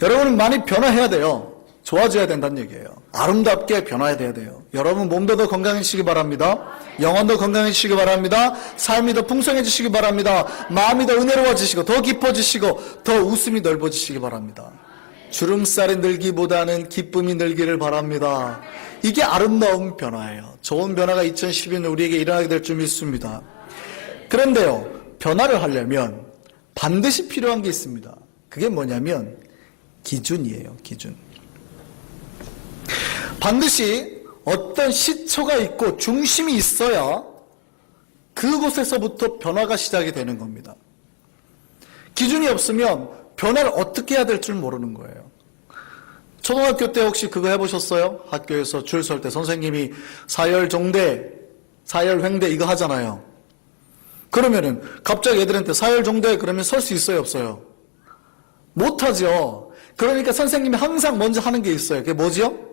여러분은 많이 변화해야 돼요. 좋아져야 된다는 얘기예요. 아름답게 변화해야 돼요. 여러분 몸도 더 건강해지시기 바랍니다. 영혼도 건강해지시기 바랍니다. 삶이 더 풍성해지시기 바랍니다. 마음이 더 은혜로워지시고 더 깊어지시고 더 웃음이 넓어지시기 바랍니다. 주름살이 늘기보다는 기쁨이 늘기를 바랍니다. 이게 아름다운 변화예요. 좋은 변화가 2012년 우리에게 일어나게 될 줄 믿습니다. 그런데요, 변화를 하려면 반드시 필요한 게 있습니다. 그게 뭐냐면 기준이에요. 기준. 반드시 어떤 시초가 있고 중심이 있어야 그곳에서부터 변화가 시작이 되는 겁니다. 기준이 없으면 변화를 어떻게 해야 될 줄 모르는 거예요. 초등학교 때 혹시 그거 해보셨어요? 학교에서 줄 설 때 선생님이 사열종대, 사열횡대 이거 하잖아요. 그러면은 갑자기 애들한테 사열종대 그러면 설 수 있어요, 없어요? 못하죠. 그러니까 선생님이 항상 먼저 하는 게 있어요. 그게 뭐지요?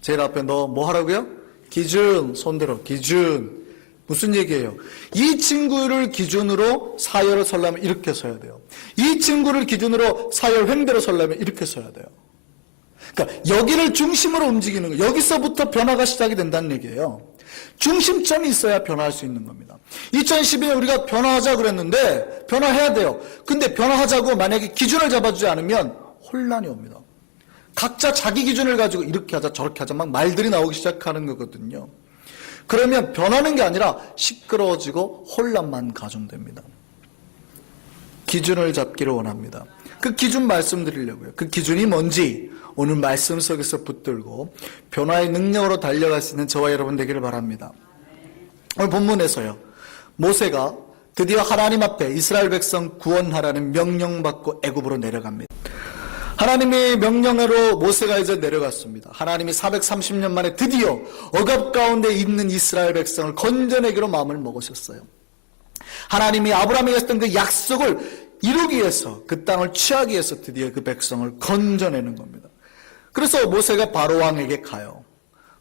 제일 앞에 너 뭐 하라고요? 기준, 손대로 기준. 무슨 얘기예요? 이 친구를 기준으로 사열을 설려면 이렇게 서야 돼요. 이 친구를 기준으로 사열 횡대로 설려면 이렇게 서야 돼요. 그러니까 여기를 중심으로 움직이는 거예요. 여기서부터 변화가 시작이 된다는 얘기예요. 중심점이 있어야 변화할 수 있는 겁니다. 2012년 우리가 변화하자 그랬는데 변화해야 돼요. 근데 변화하자고 만약에 기준을 잡아주지 않으면 혼란이 옵니다. 각자 자기 기준을 가지고 이렇게 하자 저렇게 하자 막 말들이 나오기 시작하는 거거든요. 그러면 변하는 게 아니라 시끄러워지고 혼란만 가중됩니다. 기준을 잡기를 원합니다. 그 기준 말씀드리려고요. 그 기준이 뭔지 오늘 말씀 속에서 붙들고 변화의 능력으로 달려갈 수 있는 저와 여러분 되기를 바랍니다. 오늘 본문에서요, 모세가 드디어 하나님 앞에 이스라엘 백성 구원하라는 명령받고 애굽으로 내려갑니다. 하나님의 명령으로 모세가 이제 내려갔습니다. 하나님이 430년 만에 드디어 억압 가운데 있는 이스라엘 백성을 건져내기로 마음을 먹으셨어요. 하나님이 아브라함에게 했던 그 약속을 이루기 위해서, 그 땅을 취하기 위해서 드디어 그 백성을 건져내는 겁니다. 그래서 모세가 바로왕에게 가요.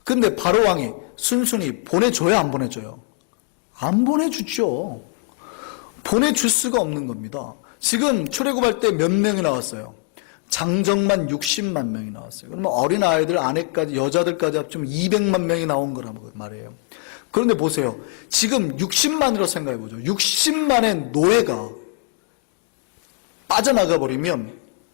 근데 바로왕이 순순히 보내줘야 안 보내줘요? 안 보내주죠. 보내줄 수가 없는 겁니다. 지금 출애굽할 때 몇 명이 나왔어요? 장정만 60만 명이 나왔어요. 그러면 어린아이들, 아내까지, 여자들까지 합치면 200만 명이 나온 거란 말이에요. 그런데 보세요. 지금 60만으로 생각해보죠. 60만의 노예가 빠져나가 버리면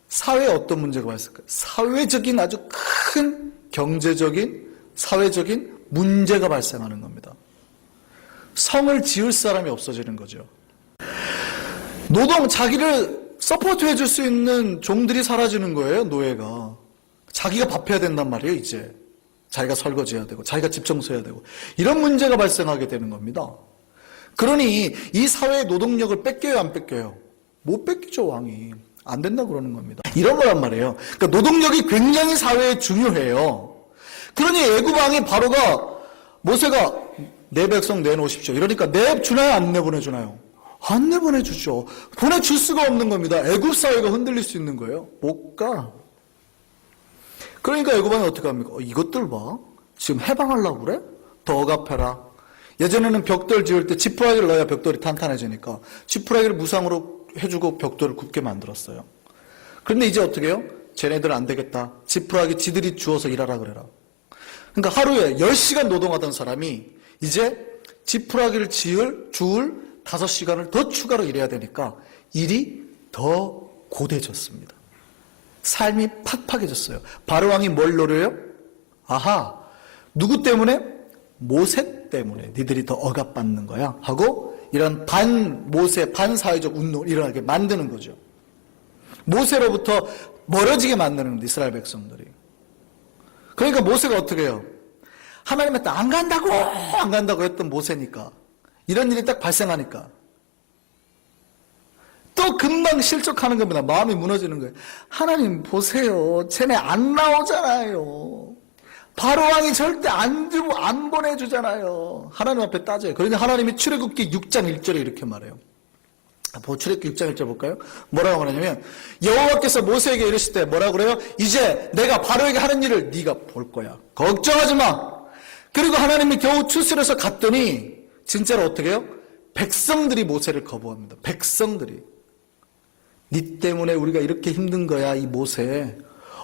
사회에 어떤 문제가 발생할까요? 사회적인 아주 큰 경제적인, 사회적인 문제가 발생하는 겁니다. 성을 지을 사람이 없어지는 거죠. 자기를 서포트 해줄 수 있는 종들이 사라지는 거예요, 노예가. 자기가 밥해야 된단 말이에요, 이제. 자기가 설거지해야 되고, 자기가 집 청소해야 되고. 이런 문제가 발생하게 되는 겁니다. 그러니 이 사회의 노동력을 뺏겨요, 안 뺏겨요? 못 뺏기죠, 왕이. 안 된다 그러는 겁니다. 이런 거란 말이에요. 그러니까 노동력이 굉장히 사회에 중요해요. 그러니 애굽 왕이 바로가 모세가 내 백성 내놓으십시오. 이러니까 내주나요, 안 내보내주나요? 안 내보내주죠. 보내줄 수가 없는 겁니다. 애굽 사회가 흔들릴 수 있는 거예요. 못 가. 그러니까 애굽 왕이 어떻게 합니까? 이것들 봐. 지금 해방하려고 그래? 더 억압해라. 예전에는 벽돌 지을 때 지푸라기를 넣어야 벽돌이 탄탄해지니까 지푸라기를 무상으로 해주고 벽돌을 굽게 만들었어요. 그런데 이제 어떻게 해요? 쟤네들 안 되겠다. 지푸라기 지들이 주워서 일하라 그래라. 그러니까 하루에 10시간 노동하던 사람이 이제 지푸라기를 주울 5시간을 더 추가로 일해야 되니까 일이 더 고되졌습니다. 삶이 팍팍해졌어요. 바로왕이 뭘 노려요? 아하, 누구 때문에? 모세 때문에 니들이 더 억압받는 거야 하고 이런 반모세, 반사회적 운동을 일어나게 만드는 거죠. 모세로부터 멀어지게 만드는 겁니다, 이스라엘 백성들이. 그러니까 모세가 어떻게 해요? 하나님한테 안 간다고 했던 모세니까 이런 일이 딱 발생하니까 또 금방 실족하는 겁니다. 마음이 무너지는 거예요. 하나님 보세요. 쟤네 안 나오잖아요. 바로왕이 절대 안 보내주잖아요. 하나님 앞에 따져요. 그러니 하나님이 출애굽기 6장 1절에 이렇게 말해요. 출애굽기 6장 1절 볼까요? 뭐라고 말하냐면 여호와께서 모세에게 이르실 때 뭐라고 그래요? 이제 내가 바로에게 하는 일을 네가 볼 거야. 걱정하지 마. 그리고 하나님이 겨우 추스려서 갔더니 진짜로 어떻게 해요? 백성들이 모세를 거부합니다. 백성들이. 네 때문에 우리가 이렇게 힘든 거야, 이 모세.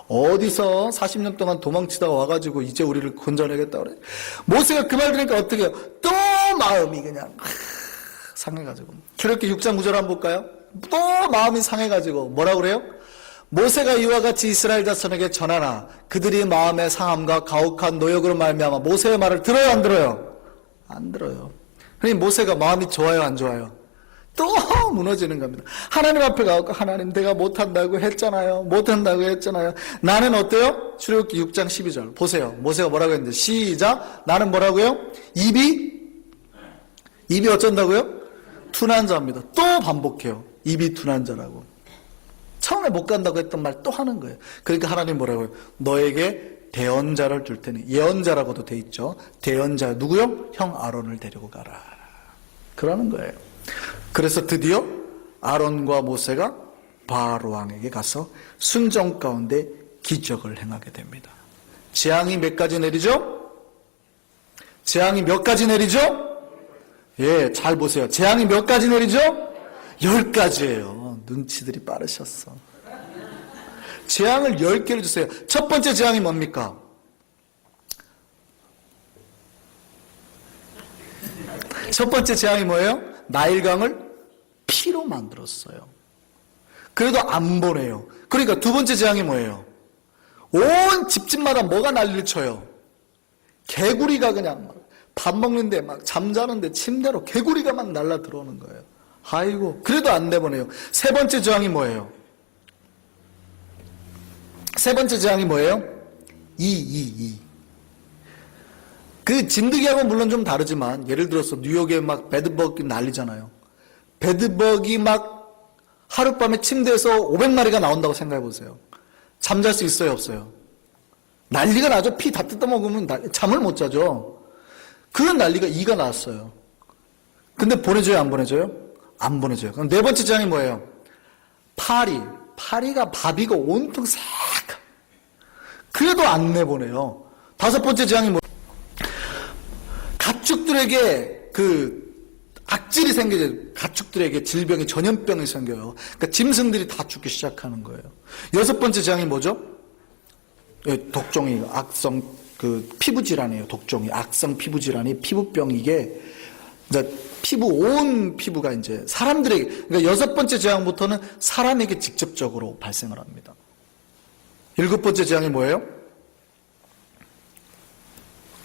어디서 40년 동안 도망치다가 와가지고 이제 우리를 건져내겠다 그래. 모세가 그 말 들으니까 어떻게 해요? 또 마음이 그냥 상해가지고. 출애굽기 6장 9절 한번 볼까요? 또 마음이 상해가지고 뭐라 그래요? 모세가 이와 같이 이스라엘 자손에게 전하나 그들이 마음의 상함과 가혹한 노역으로 말미암아 모세의 말을 들어요, 안 들어요? 안 들어요. 그러니 모세가 마음이 좋아요, 안 좋아요? 또 무너지는 겁니다. 하나님 앞에 가고 하나님 내가 못한다고 했잖아요. 못한다고 했잖아요. 나는 어때요? 출애굽기 6장 12절 보세요. 모세가 뭐라고 했는데 시작. 나는 뭐라고요? 입이 어쩐다고요? 둔한 자입니다. 또 반복해요. 입이 둔한 자라고. 처음에 못 간다고 했던 말 또 하는 거예요. 그러니까 하나님 뭐라고요? 너에게 대언자를 줄 테니 예언자라고도 돼 있죠. 대언자 누구요? 형 아론을 데리고 가라. 그러는 거예요. 그래서 드디어 아론과 모세가 바로 왕에게 가서 순종 가운데 기적을 행하게 됩니다. 재앙이 몇 가지 내리죠? 재앙이 몇 가지 내리죠? 예, 잘 보세요. 재앙이 몇 가지 내리죠? 10가지예요. 눈치들이 빠르셨어. 재앙을 10개를 주세요. 첫 번째 재앙이 뭡니까? 첫 번째 재앙이 뭐예요? 나일강을 피로 만들었어요. 그래도 안 보내요. 그러니까 두 번째 재앙이 뭐예요? 온 집집마다 뭐가 난리를 쳐요? 개구리가 그냥 밥 먹는데 막 잠자는데 침대로 개구리가 막 날라 들어오는 거예요. 아이고, 그래도 안 내보내요. 세 번째 재앙이 뭐예요? 세 번째 재앙이 뭐예요? 그 진드기하고는 물론 좀 다르지만 예를 들어서 뉴욕에 막 배드버기 난리잖아요. 배드버기 막 하룻밤에 침대에서 500마리가 나온다고 생각해 보세요. 잠잘 수 있어요, 없어요? 난리가 나죠. 피 다 뜯어먹으면 잠을 못 자죠. 그런 난리가 2가 나왔어요. 근데 보내줘요, 안 보내줘요? 안 보내줘요. 그럼 네 번째 재앙이 뭐예요? 파리가 바비가 온통 싹. 그래도 안 내보내요. 다섯 번째 재앙이 뭐예요? 가축들에게 악질이 생겨요. 가축들에게 질병이 전염병이 생겨요. 그러니까 짐승들이 다 죽기 시작하는 거예요. 여섯 번째 재앙이 뭐죠? 독종이 악성 피부 질환이에요. 독종이 악성 피부 질환이 피부병 이게 이제 온 피부가 이제 사람들에게 그러니까 여섯 번째 재앙부터는 사람에게 직접적으로 발생을 합니다. 일곱 번째 재앙이 뭐예요?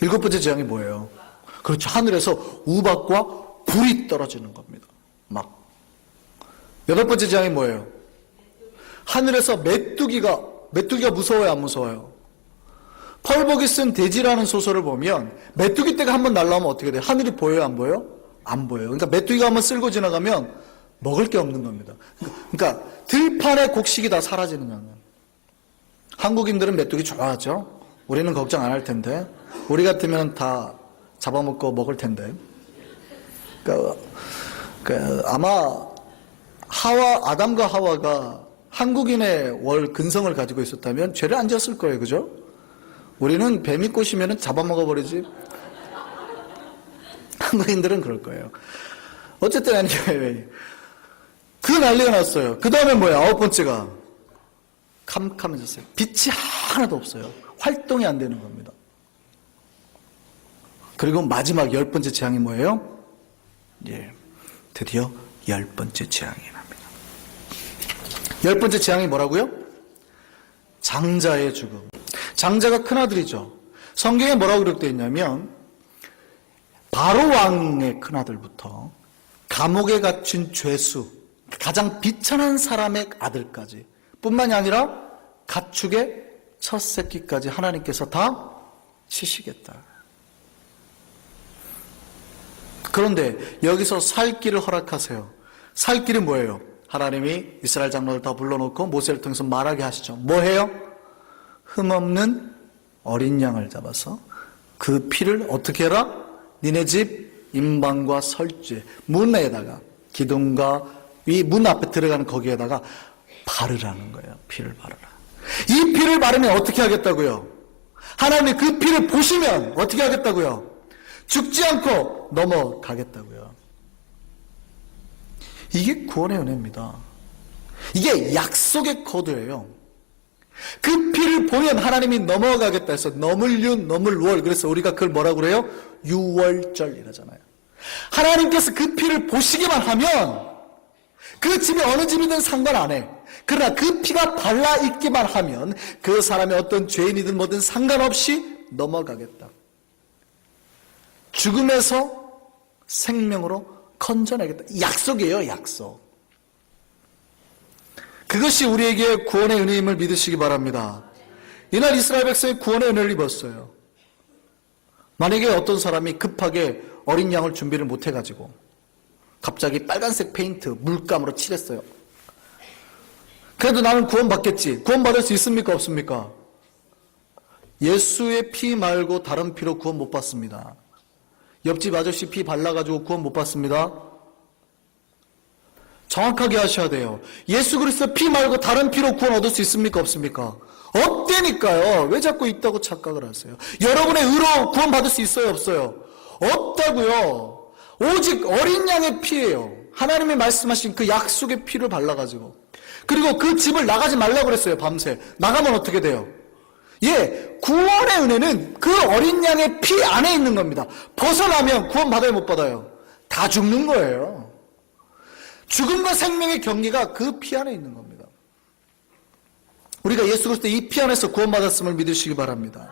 일곱 번째 재앙이 뭐예요? 그렇죠. 하늘에서 우박과 불이 떨어지는 겁니다. 막. 여덟 번째 재앙이 뭐예요? 하늘에서 메뚜기가 무서워요, 안 무서워요? 펄벅이 쓴 돼지라는 소설을 보면 메뚜기 떼가 한번 날라오면 어떻게 돼요? 하늘이 보여요, 안 보여요? 안 보여요. 그러니까 메뚜기가 한번 쓸고 지나가면 먹을 게 없는 겁니다. 그러니까 들판의 곡식이 다 사라지는 거예요. 한국인들은 메뚜기 좋아하죠? 우리는 걱정 안 할 텐데. 우리 같으면 다 잡아먹고 먹을 텐데. 아마 아담과 하와가 한국인의 월 근성을 가지고 있었다면 죄를 안 지었을 거예요. 그죠? 우리는 뱀이 꼬시면 잡아먹어버리지. 한국인들은 그럴 거예요. 어쨌든 아니에요. 그 난리가 났어요. 그 다음에 뭐야? 아홉 번째가 캄캄해졌어요. 빛이 하나도 없어요. 활동이 안 되는 겁니다. 그리고 마지막 열 번째 재앙이 뭐예요? 예, 드디어 열 번째 재앙이 납니다. 열 번째 재앙이 뭐라고요? 장자의 죽음. 장자가 큰아들이죠. 성경에 뭐라고 기록되어 있냐면 바로 왕의 큰아들부터 감옥에 갇힌 죄수, 가장 비천한 사람의 아들까지 뿐만이 아니라 가축의 첫 새끼까지 하나님께서 다 치시겠다. 그런데 여기서 살 길을 허락하세요. 살 길은 뭐예요? 하나님이 이스라엘 장로를 다 불러놓고 모세를 통해서 말하게 하시죠. 뭐해요? 흠없는 어린 양을 잡아서 그 피를 어떻게 해라? 니네 집 임방과 설주에 문에다가 기둥과 이 문 앞에 들어가는 거기에다가 바르라는 거예요. 피를 바르라. 이 피를 바르면 어떻게 하겠다고요? 하나님이 그 피를 보시면 어떻게 하겠다고요? 죽지 않고 넘어가겠다고요. 이게 구원의 은혜입니다. 이게 약속의 코드예요. 그 피를 보면 하나님이 넘어가겠다 해서 넘을륜 넘을월, 그래서 우리가 그걸 뭐라고 그래요? 유월절 이라잖아요. 하나님께서 그 피를 보시기만 하면 그 집이 어느 집이든 상관 안 해. 그러나 그 피가 발라 있기만 하면 그 사람이 어떤 죄인이든 뭐든 상관없이 넘어가겠다. 죽음에서 생명으로 건져내겠다. 약속이에요, 약속. 그것이 우리에게 구원의 은혜임을 믿으시기 바랍니다. 이날 이스라엘 백성이 구원의 은혜를 입었어요. 만약에 어떤 사람이 급하게 어린 양을 준비를 못해가지고 갑자기 빨간색 페인트 물감으로 칠했어요. 그래도 나는 구원받겠지. 구원받을 수 있습니까? 없습니까? 예수의 피 말고 다른 피로 구원 못 받습니다. 옆집 아저씨 피 발라가지고 구원 못 받습니다. 정확하게 하셔야 돼요. 예수 그리스도 피 말고 다른 피로 구원 얻을 수 있습니까? 없습니까? 없다니까요. 왜 자꾸 있다고 착각을 하세요? 여러분의 의로 구원 받을 수 있어요? 없어요? 없다고요. 오직 어린 양의 피예요. 하나님이 말씀하신 그 약속의 피를 발라가지고. 그리고 그 집을 나가지 말라고 그랬어요. 밤새. 나가면 어떻게 돼요? 예, 구원의 은혜는 그 어린 양의 피 안에 있는 겁니다. 벗어나면 구원 받아요, 못 받아요? 다 죽는 거예요. 죽음과 생명의 경계가 그 피 안에 있는 겁니다. 우리가 예수 그리스도 이 피 안에서 구원받았음을 믿으시기 바랍니다.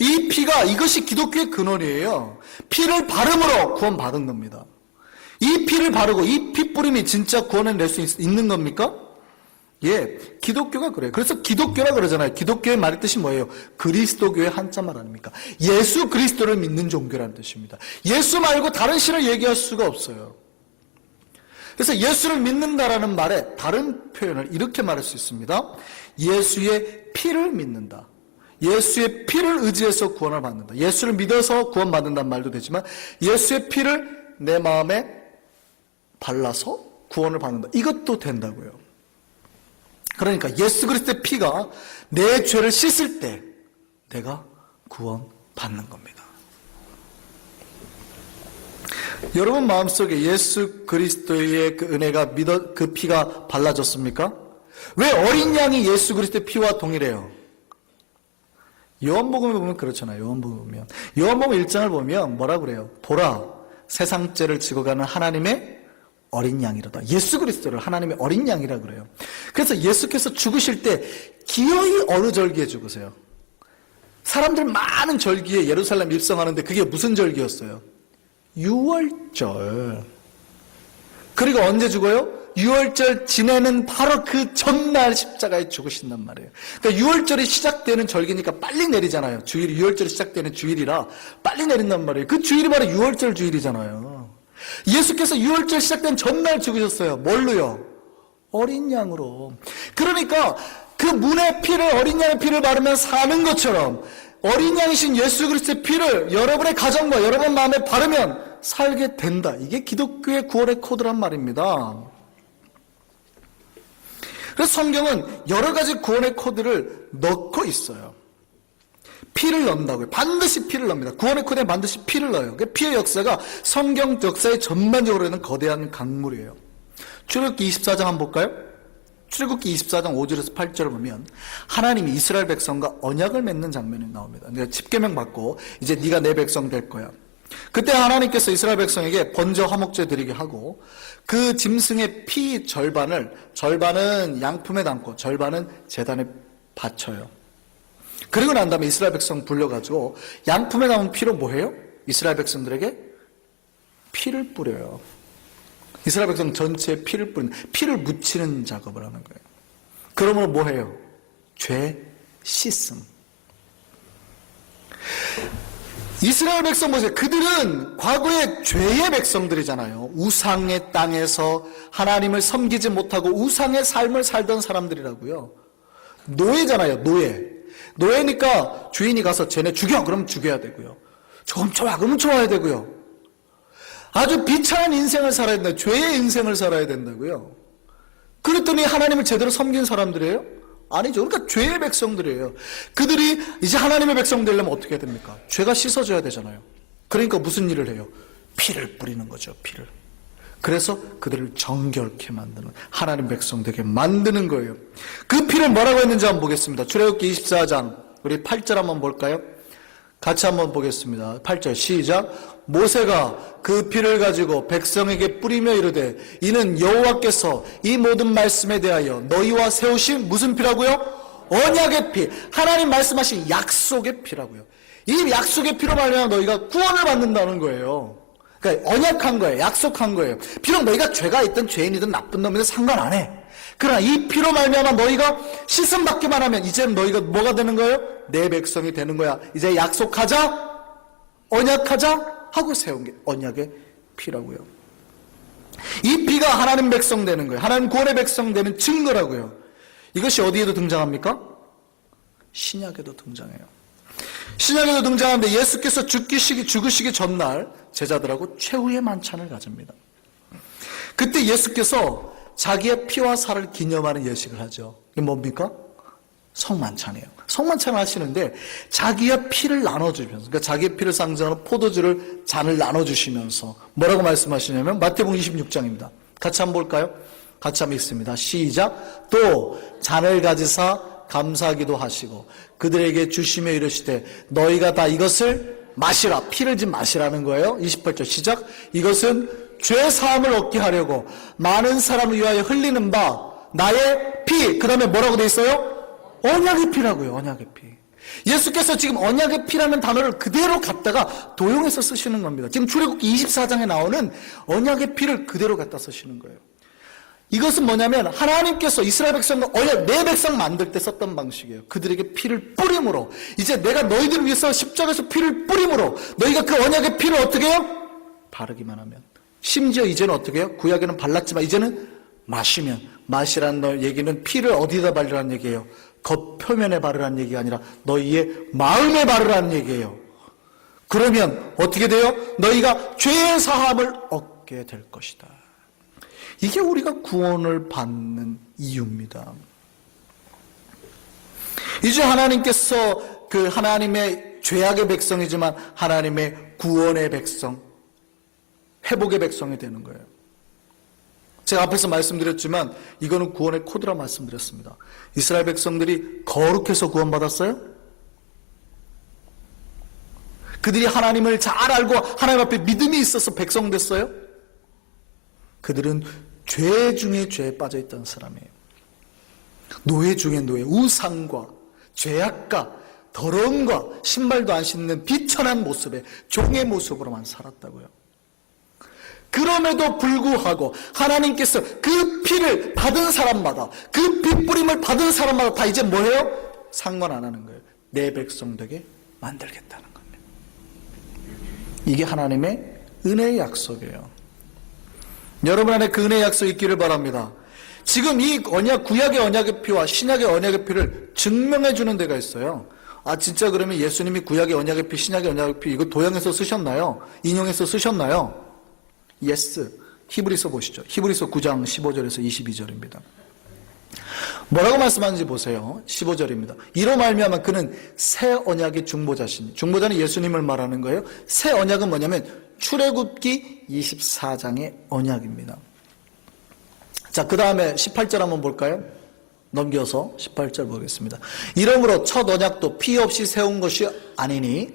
이 피가, 이것이 기독교의 근원이에요. 피를 바름으로 구원받은 겁니다. 이 피를 바르고 이 피 뿌림이 진짜 구원을 낼 수 있는 겁니까? 예, 기독교가 그래요. 그래서 기독교라 그러잖아요. 기독교의 말의 뜻이 뭐예요? 그리스도교의 한자말 아닙니까? 예수 그리스도를 믿는 종교라는 뜻입니다. 예수 말고 다른 신을 얘기할 수가 없어요. 그래서 예수를 믿는다라는 말에 다른 표현을 이렇게 말할 수 있습니다. 예수의 피를 믿는다. 예수의 피를 의지해서 구원을 받는다. 예수를 믿어서 구원받는다는 말도 되지만 예수의 피를 내 마음에 발라서 구원을 받는다. 이것도 된다고요. 그러니까 예수 그리스도의 피가 내 죄를 씻을 때 내가 구원받는 겁니다. 여러분 마음속에 예수 그리스도의 그 은혜가 그 피가 발라졌습니까? 왜 어린 양이 예수 그리스도의 피와 동일해요? 요한복음에 보면 그렇잖아요. 요한복음 1장을 보면 뭐라 그래요? 보라, 세상 죄를 지고 가는 하나님의 어린 양이로다. 예수 그리스도를 하나님의 어린 양이라 그래요. 그래서 예수께서 죽으실 때 기어이 어느 절기에 죽으세요? 사람들 많은 절기에 예루살렘 입성하는데 그게 무슨 절기였어요? 유월절. 그리고 언제 죽어요? 유월절 지내는 바로 그 전날 십자가에 죽으신단 말이에요. 그러니까 유월절이 시작되는 절기니까 빨리 내리잖아요. 주일이 유월절이 시작되는 주일이라 빨리 내린단 말이에요. 그 주일이 바로 유월절 주일이잖아요. 예수께서 유월절 시작된 전날 죽으셨어요. 뭘로요? 어린 양으로. 그러니까 그 문의 피를, 어린 양의 피를 바르면 사는 것처럼 어린 양이신 예수 그리스도의 피를 여러분의 가정과 여러분 마음에 바르면 살게 된다. 이게 기독교의 구원의 코드란 말입니다. 그래서 성경은 여러 가지 구원의 코드를 넣고 있어요. 피를 넣는다고요. 반드시 피를 넣습니다. 구원의 코드에 반드시 피를 넣어요. 피의 역사가 성경 역사의 전반적으로는 거대한 강물이에요. 출애굽기 24장 한번 볼까요? 출애굽기 24장 5절에서 8절을 보면 하나님이 이스라엘 백성과 언약을 맺는 장면이 나옵니다. 내가 십계명 받고 이제 네가 내 백성 될 거야. 그때 하나님께서 이스라엘 백성에게 번제 화목제 드리게 하고 그 짐승의 피 절반은 양품에 담고 절반은 제단에 바쳐요. 그리고 난 다음에 이스라엘 백성 불러가지고 양품에 담은 피로 뭐 해요? 이스라엘 백성들에게 피를 뿌려요. 이스라엘 백성 전체에 피를 묻히는 작업을 하는 거예요. 그러므로 뭐 해요? 죄 씻음. 이스라엘 백성 보세요. 그들은 과거의 죄의 백성들이잖아요. 우상의 땅에서 하나님을 섬기지 못하고 우상의 삶을 살던 사람들이라고요. 노예잖아요. 노예니까 주인이 가서 쟤네 죽여. 그러면 죽여야 되고요. 좀 좋아. 그러면 좋아야 되고요. 아주 비참한 인생을 살아야 된다. 죄의 인생을 살아야 된다고요. 그랬더니 하나님을 제대로 섬긴 사람들이에요? 아니죠. 그러니까 죄의 백성들이에요. 그들이 이제 하나님의 백성 되려면 어떻게 해야 됩니까? 죄가 씻어져야 되잖아요. 그러니까 무슨 일을 해요? 피를 뿌리는 거죠. 피를. 그래서 그들을 정결케 만드는, 하나님 백성 되게 만드는 거예요. 그 피를 뭐라고 했는지 한번 보겠습니다. 출애굽기 24장 우리 8절 한번 볼까요? 같이 한번 보겠습니다. 8절 시작. 모세가 그 피를 가지고 백성에게 뿌리며 이르되 이는 여호와께서 이 모든 말씀에 대하여 너희와 세우신 무슨 피라고요? 언약의 피. 하나님 말씀하신 약속의 피라고요. 이 약속의 피로 말미암아 너희가 구원을 받는다는 거예요. 그러니까 언약한 거예요. 약속한 거예요. 비록 너희가 죄가 있든 죄인이든 나쁜 놈이든 상관 안 해. 그러나 이 피로 말미암아 너희가 씻음 받기만 하면 이제는 너희가 뭐가 되는 거예요? 내 백성이 되는 거야. 이제 약속하자, 언약하자 하고 세운 게 언약의 피라고요. 이 피가 하나님 백성 되는 거예요. 하나님 구원의 백성 되는 증거라고요. 이것이 어디에도 등장합니까? 신약에도 등장해요. 신약에도 등장하는데 예수께서 죽으시기 전날 제자들하고 최후의 만찬을 가집니다. 그때 예수께서 자기의 피와 살을 기념하는 예식을 하죠. 이게 뭡니까? 성만찬이에요. 성만찬을 하시는데 자기의 피를 나눠주면서, 그러니까 자기의 피를 상징하는 포도주를 잔을 나눠주시면서 뭐라고 말씀하시냐면 마태복음 26장입니다. 같이 한번 볼까요? 같이 한번 읽습니다. 시작. 또 잔을 가지사 감사하기도 하시고 그들에게 주시며 이르시되 너희가 다 이것을 마시라. 피를 좀 마시라는 거예요. 28절 시작. 이것은 죄 사함을 얻게 하려고 많은 사람을 위하여 흘리는 바 나의 피. 그 다음에 뭐라고 돼 있어요? 언약의 피라고요. 언약의 피. 예수께서 지금 언약의 피라는 단어를 그대로 갖다가 도용해서 쓰시는 겁니다. 지금 출애굽기 24장에 나오는 언약의 피를 그대로 갖다 쓰시는 거예요. 이것은 뭐냐면 하나님께서 이스라엘 백성과 언약 내 백성 만들 때 썼던 방식이에요. 그들에게 피를 뿌림으로 이제 내가 너희들을 위해서 십자가에서 피를 뿌림으로 너희가 그 언약의 피를 어떻게 해요? 바르기만 하면. 심지어 이제는 어떻게 해요? 구약에는 발랐지만 이제는 마시면. 마시라는 얘기는 피를 어디다 바르라는 얘기예요? 겉표면에 바르라는 얘기가 아니라 너희의 마음에 바르라는 얘기예요. 그러면 어떻게 돼요? 너희가 죄의 사함을 얻게 될 것이다. 이게 우리가 구원을 받는 이유입니다. 이제 하나님께서 그 하나님의 죄악의 백성이지만 하나님의 구원의 백성, 회복의 백성이 되는 거예요. 제가 앞에서 말씀드렸지만 이거는 구원의 코드라 말씀드렸습니다. 이스라엘 백성들이 거룩해서 구원받았어요? 그들이 하나님을 잘 알고 하나님 앞에 믿음이 있어서 백성 됐어요? 그들은 죄 중에 죄에 빠져있던 사람이에요. 노예 중에 노예, 우상과 죄악과 더러움과 신발도 안 신는 비천한 모습에 종의 모습으로만 살았다고요. 그럼에도 불구하고 하나님께서 그 피를 받은 사람마다, 그 피 뿌림을 받은 사람마다 다 이제 뭐예요? 상관 안 하는 거예요. 내 백성 되게 만들겠다는 겁니다. 이게 하나님의 은혜의 약속이에요. 여러분 안에 그 은혜의 약속이 있기를 바랍니다. 지금 이 언약, 구약의 언약의 피와 신약의 언약의 피를 증명해 주는 데가 있어요. 아 진짜 그러면 예수님이 구약의 언약의 피, 신약의 언약의 피 이거 도형해서 쓰셨나요? 인용해서 쓰셨나요? 예스. 히브리서 보시죠. 히브리서 9장 15절에서 22절입니다. 뭐라고 말씀하는지 보세요. 15절입니다. 이로 말미암아 그는 새 언약의 중보자시니, 중보자는 예수님을 말하는 거예요. 새 언약은 뭐냐면 출애굽기 24장의 언약입니다. 자, 그 다음에 18절 한번 볼까요? 넘겨서 18절 보겠습니다. 이러므로 첫 언약도 피 없이 세운 것이 아니니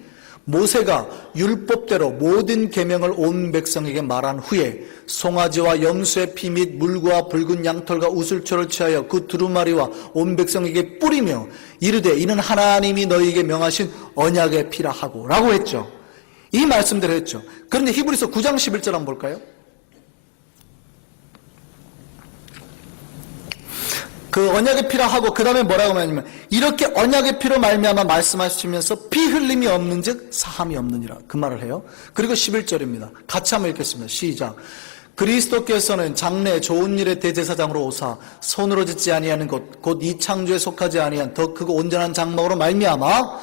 모세가 율법대로 모든 계명을 온 백성에게 말한 후에 송아지와 염소의 피 및 물과 붉은 양털과 우슬초를 취하여 그 두루마리와 온 백성에게 뿌리며 이르되 이는 하나님이 너희에게 명하신 언약의 피라 하고 라고 했죠. 이 말씀대로 했죠. 그런데 히브리서 9장 11절 한번 볼까요? 그 언약의 피라 하고 그 다음에 뭐라고 하냐면 이렇게 언약의 피로 말미암아 말씀하시면서 피 흘림이 없는 즉 사함이 없느니라 그 말을 해요. 그리고 11절입니다. 같이 한번 읽겠습니다. 시작. 그리스도께서는 장래 좋은 일의 대제사장으로 오사 손으로 짓지 아니하는 것 곧 이 창조에 속하지 아니한 더 크고 온전한 장막으로 말미암아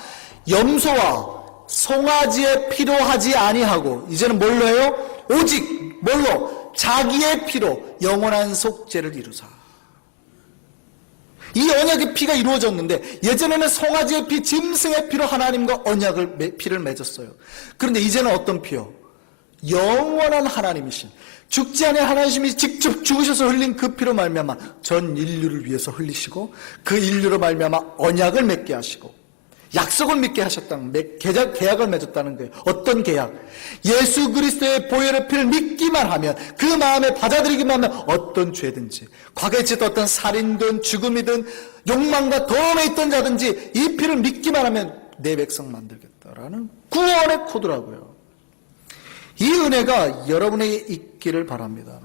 염소와 송아지의 피로 하지 아니하고 이제는 뭘로 해요? 오직 뭘로? 자기의 피로 영원한 속죄를 이루사. 이 언약의 피가 이루어졌는데 예전에는 송아지의 피, 짐승의 피로 하나님과 언약을 피를 맺었어요. 그런데 이제는 어떤 피요? 영원한 하나님이신 죽지 않은 하나님이 직접 죽으셔서 흘린 그 피로 말미암아 전 인류를 위해서 흘리시고 그 인류로 말미암아 언약을 맺게 하시고 약속을 믿게 하셨다는 계약을 맺었다는 거예요. 어떤 계약? 예수 그리스도의 보혈의 피를 믿기만 하면, 그 마음에 받아들이기만 하면 어떤 죄든지, 과거에 지었던 어떤 살인든 죽음이든 욕망과 도움에 있던 자든지 이 피를 믿기만 하면 내 백성 만들겠다라는 구원의 코드라고요. 이 은혜가 여러분에게 있기를 바랍니다.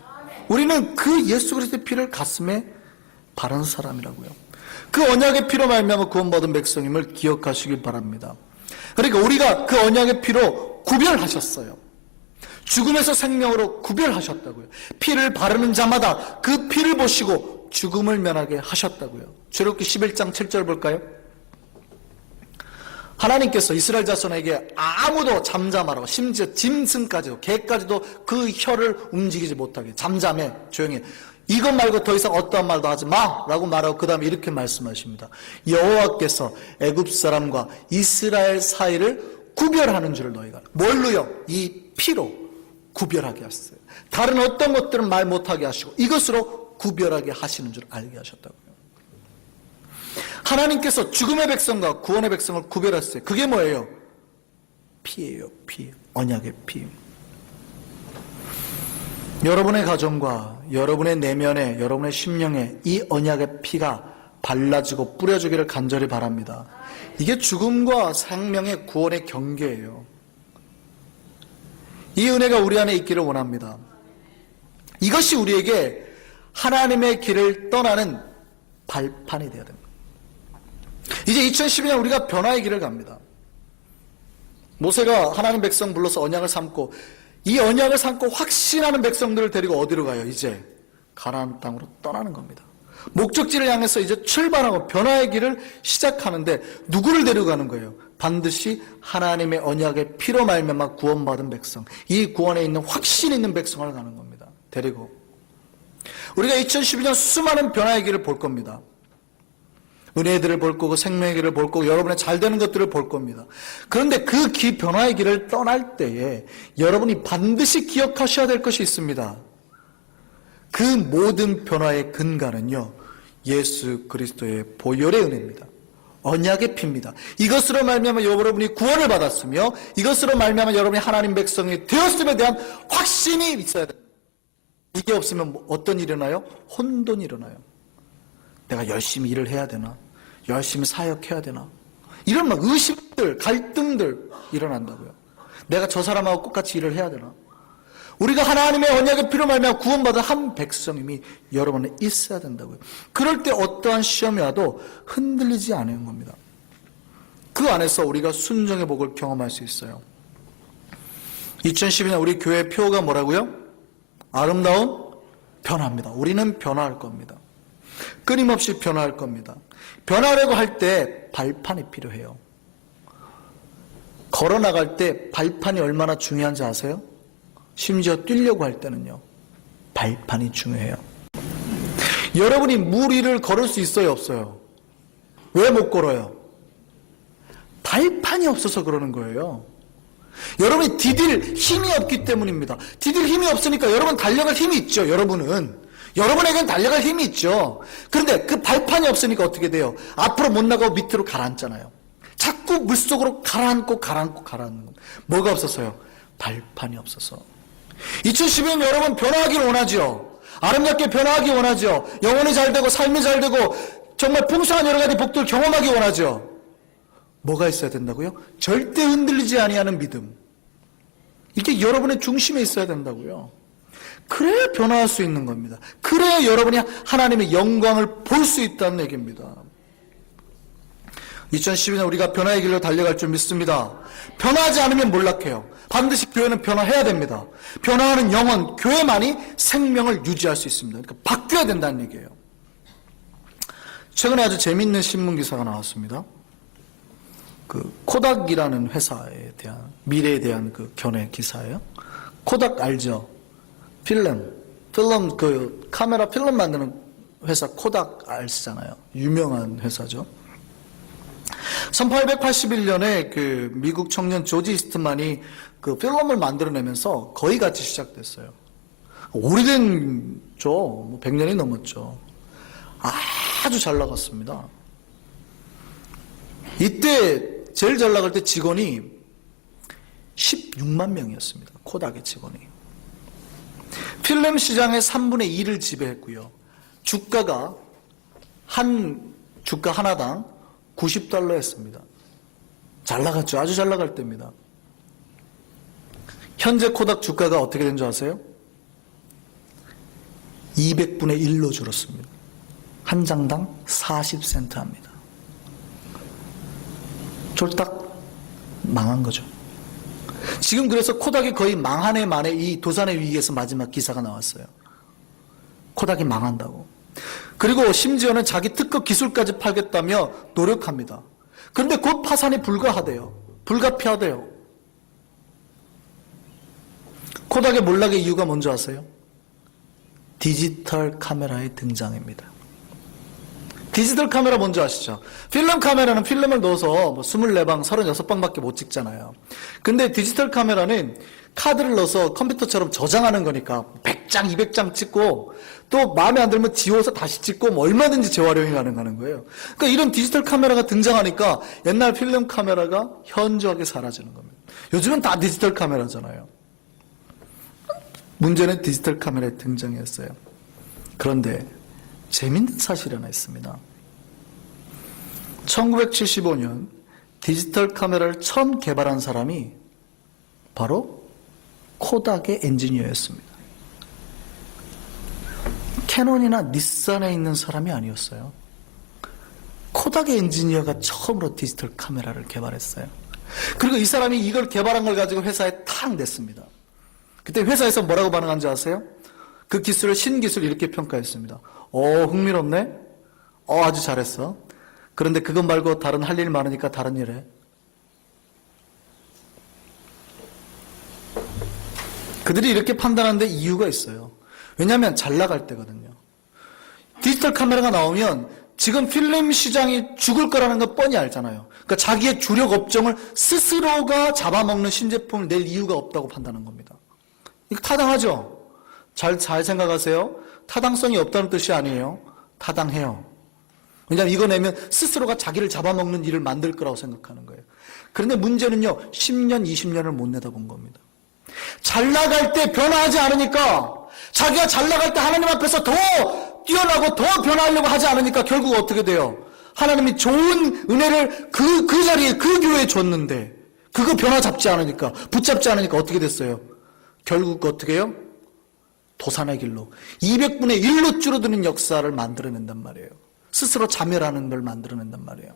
우리는 그 예수 그리스도의 피를 가슴에 바른 사람이라고요. 그 언약의 피로 말미암아 구원받은 백성임을 기억하시길 바랍니다. 그러니까 우리가 그 언약의 피로 구별하셨어요. 죽음에서 생명으로 구별하셨다고요. 피를 바르는 자마다 그 피를 보시고 죽음을 면하게 하셨다고요. 출애굽기 11장 7절 볼까요? 하나님께서 이스라엘 자손에게 아무도 잠잠하라고, 심지어 짐승까지도, 개까지도 그 혀를 움직이지 못하게, 잠잠해, 조용히 해. 이것 말고 더 이상 어떠한 말도 하지 마 라고 말하고 그 다음에 이렇게 말씀하십니다. 여호와께서 애굽 사람과 이스라엘 사이를 구별하는 줄을 너희가 뭘로요? 이 피로 구별하게 하셨어요. 다른 어떤 것들은 말 못하게 하시고 이것으로 구별하게 하시는 줄 알게 하셨다고요. 하나님께서 죽음의 백성과 구원의 백성을 구별했어요. 그게 뭐예요? 피예요. 피. 언약의 피. 여러분의 가정과 여러분의 내면에, 여러분의 심령에 이 언약의 피가 발라지고 뿌려주기를 간절히 바랍니다. 이게 죽음과 생명의 구원의 경계예요. 이 은혜가 우리 안에 있기를 원합니다. 이것이 우리에게 하나님의 길을 떠나는 발판이 되어야 됩니다. 이제 2012년 우리가 변화의 길을 갑니다. 모세가 하나님 백성 불러서 언약을 삼고 이 언약을 삼고 확신하는 백성들을 데리고 어디로 가요? 이제 가나안 땅으로 떠나는 겁니다. 목적지를 향해서 이제 출발하고 변화의 길을 시작하는데 누구를 데리고 가는 거예요? 반드시 하나님의 언약의 피로 말미암아 구원받은 백성, 이 구원에 있는 확신 있는 백성을 가는 겁니다. 데리고 우리가 2012년 수많은 변화의 길을 볼 겁니다. 은혜들을 볼 거고 생명의 길을 볼 거고 여러분의 잘 되는 것들을 볼 겁니다. 그런데 그 변화의 길을 떠날 때에 여러분이 반드시 기억하셔야 될 것이 있습니다. 그 모든 변화의 근간은요, 예수 그리스도의 보혈의 은혜입니다. 언약의 피입니다. 이것으로 말미암아 여러분이 구원을 받았으며 이것으로 말미암아 여러분이 하나님 백성이 되었음에 대한 확신이 있어야 됩니다. 이게 없으면 어떤 일이 일어나요? 혼돈이 일어나요. 내가 열심히 일을 해야 되나? 열심히 사역해야 되나? 이런 막 의식들, 갈등들 일어난다고요. 내가 저 사람하고 똑같이 일을 해야 되나? 우리가 하나님의 언약의 피로 말미암아 구원받은 한 백성임이 여러분에 있어야 된다고요. 그럴 때 어떠한 시험이 와도 흔들리지 않는 겁니다. 그 안에서 우리가 순종의 복을 경험할 수 있어요. 2012년 우리 교회 표어가 뭐라고요? 아름다운 변화입니다. 우리는 변화할 겁니다. 끊임없이 변화할 겁니다. 변화하려고 할 때 발판이 필요해요. 걸어 나갈 때 발판이 얼마나 중요한지 아세요? 심지어 뛰려고 할 때는요, 발판이 중요해요. 여러분이 물 위를 걸을 수 있어요, 없어요? 왜 못 걸어요? 발판이 없어서 그러는 거예요. 여러분이 디딜 힘이 없기 때문입니다. 디딜 힘이 없으니까 여러분 달려갈 힘이 있죠. 여러분에겐 달려갈 힘이 있죠. 그런데 그 발판이 없으니까 어떻게 돼요? 앞으로 못 나가고 밑으로 가라앉잖아요. 자꾸 물속으로 가라앉고 가라앉는 거. 뭐가 없어서요? 발판이 없어서. 2012년 여러분 변화하기를 원하죠. 아름답게 변화하기 원하죠. 영혼이 잘 되고 삶이 잘 되고 정말 풍성한 여러 가지 복들을 경험하기 원하죠. 뭐가 있어야 된다고요? 절대 흔들리지 아니하는 믿음. 이게 여러분의 중심에 있어야 된다고요. 그래야 변화할 수 있는 겁니다. 그래야 여러분이 하나님의 영광을 볼 수 있다는 얘기입니다. 2012년 우리가 변화의 길로 달려갈 줄 믿습니다. 변화하지 않으면 몰락해요. 반드시 교회는 변화해야 됩니다. 변화하는 영혼, 교회만이 생명을 유지할 수 있습니다. 그러니까 바뀌어야 된다는 얘기예요. 최근에 아주 재미있는 신문 기사가 나왔습니다. 그 코닥이라는 회사에 대한 미래에 대한 그 견해 기사예요. 코닥 알죠? 필름 그 카메라 필름 만드는 회사 코닥 아시잖아요. 유명한 회사죠. 1881년에 그 미국 청년 조지 이스트만이 그 필름을 만들어내면서 거의 같이 시작됐어요. 오래된죠. 뭐 100년이 넘었죠. 아주 잘 나갔습니다. 이때 제일 잘 나갈 때 직원이 16만 명이었습니다. 코닥의 직원이. 필름 시장의 3분의 2를 지배했고요. 주가가 주가 하나당 $90였습니다. 잘 나갔죠. 아주 잘 나갈 때입니다. 현재 코닥 주가가 어떻게 된 줄 아세요? 200분의 1로 줄었습니다. 한 장당 40센트 합니다. 쫄딱 망한 거죠. 지금 그래서 코닥이 거의 망한 해 만에 이 도산의 위기에서 마지막 기사가 나왔어요. 코닥이 망한다고. 그리고 심지어는 자기 특허 기술까지 팔겠다며 노력합니다. 그런데 곧 파산이 불가피하대요. 코닥의 몰락의 이유가 뭔지 아세요? 디지털 카메라의 등장입니다. 디지털 카메라 뭔지 아시죠? 필름 카메라는 필름을 넣어서 24방, 36방밖에 못 찍잖아요. 근데 디지털 카메라는 카드를 넣어서 컴퓨터처럼 저장하는 거니까 100장, 200장 찍고 또 마음에 안 들면 지워서 다시 찍고 뭐 얼마든지 재활용이 가능한 거예요. 그러니까 이런 디지털 카메라가 등장하니까 옛날 필름 카메라가 현저하게 사라지는 겁니다. 요즘은 다 디지털 카메라잖아요. 문제는 디지털 카메라의 등장이었어요. 그런데 재밌는 사실이 하나 있습니다. 1975년 디지털 카메라를 처음 개발한 사람이 바로 코닥의 엔지니어였습니다. 캐논이나 닛산에 있는 사람이 아니었어요. 코닥의 엔지니어가 처음으로 디지털 카메라를 개발했어요. 그리고 이 사람이 이걸 개발한 걸 가지고 회사에 탁 냈습니다. 그때 회사에서 뭐라고 반응한지 아세요? 그 기술을 신기술 이렇게 평가했습니다. 흥미롭네? 아주 잘했어. 그런데 그것 말고 다른 할 일 많으니까 다른 일 해. 그들이 이렇게 판단하는데 이유가 있어요. 왜냐하면 잘 나갈 때거든요. 디지털 카메라가 나오면 지금 필름 시장이 죽을 거라는 거 뻔히 알잖아요. 그러니까 자기의 주력 업종을 스스로가 잡아먹는 신제품을 낼 이유가 없다고 판단한 겁니다. 이거 타당하죠? 잘 생각하세요. 타당성이 없다는 뜻이 아니에요. 타당해요. 왜냐하면 이거 내면 스스로가 자기를 잡아먹는 일을 만들 거라고 생각하는 거예요. 그런데 문제는요, 10년, 20년을 못 내다본 겁니다. 잘 나갈 때 변화하지 않으니까, 자기가 잘 나갈 때 하나님 앞에서 더 뛰어나고 더 변화하려고 하지 않으니까 결국 어떻게 돼요? 하나님이 좋은 은혜를 그 자리에, 그 교회에 줬는데, 그거 변화 잡지 않으니까, 붙잡지 않으니까 어떻게 됐어요? 결국 어떻게 해요? 도산의 길로 200분의 1로 줄어드는 역사를 만들어낸단 말이에요. 스스로 자멸하는 걸 만들어낸단 말이에요.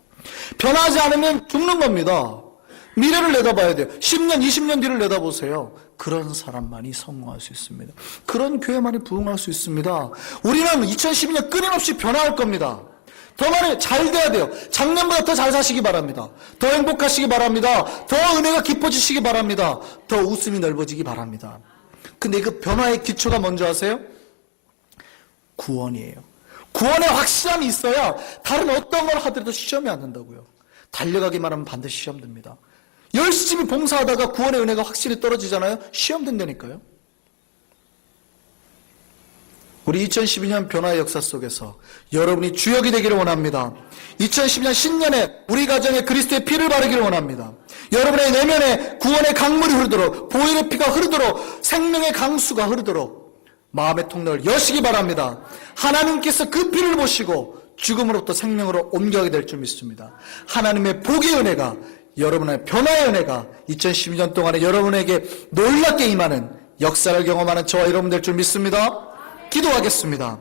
변하지 않으면 죽는 겁니다. 미래를 내다봐야 돼요. 10년, 20년 뒤를 내다보세요. 그런 사람만이 성공할 수 있습니다. 그런 교회만이 부흥할 수 있습니다. 우리는 2012년 끊임없이 변화할 겁니다. 더 많이 잘 돼야 돼요. 작년보다 더 잘 사시기 바랍니다. 더 행복하시기 바랍니다. 더 은혜가 깊어지시기 바랍니다. 더 웃음이 넓어지기 바랍니다. 근데 그 변화의 기초가 뭔지 아세요? 구원이에요. 구원의 확실함이 있어야 다른 어떤 걸 하더라도 시험이 안 된다고요. 달려가기만 하면 반드시 시험 듭니다. 열심히 봉사하다가 구원의 은혜가 확실히 떨어지잖아요. 시험 된다니까요. 우리 2012년 변화의 역사 속에서 여러분이 주역이 되기를 원합니다. 2012년 신년에 우리 가정에 그리스도의 피를 바르기를 원합니다. 여러분의 내면에 구원의 강물이 흐르도록, 보혈의 피가 흐르도록, 생명의 강수가 흐르도록 마음의 통로를 여시기 바랍니다. 하나님께서 그 피를 보시고 죽음으로부터 생명으로 옮겨가게 될 줄 믿습니다. 하나님의 복의 은혜가, 여러분의 변화의 은혜가 2012년 동안에 여러분에게 놀랍게 임하는 역사를 경험하는 저와 여러분 될 줄 믿습니다. 기도하겠습니다.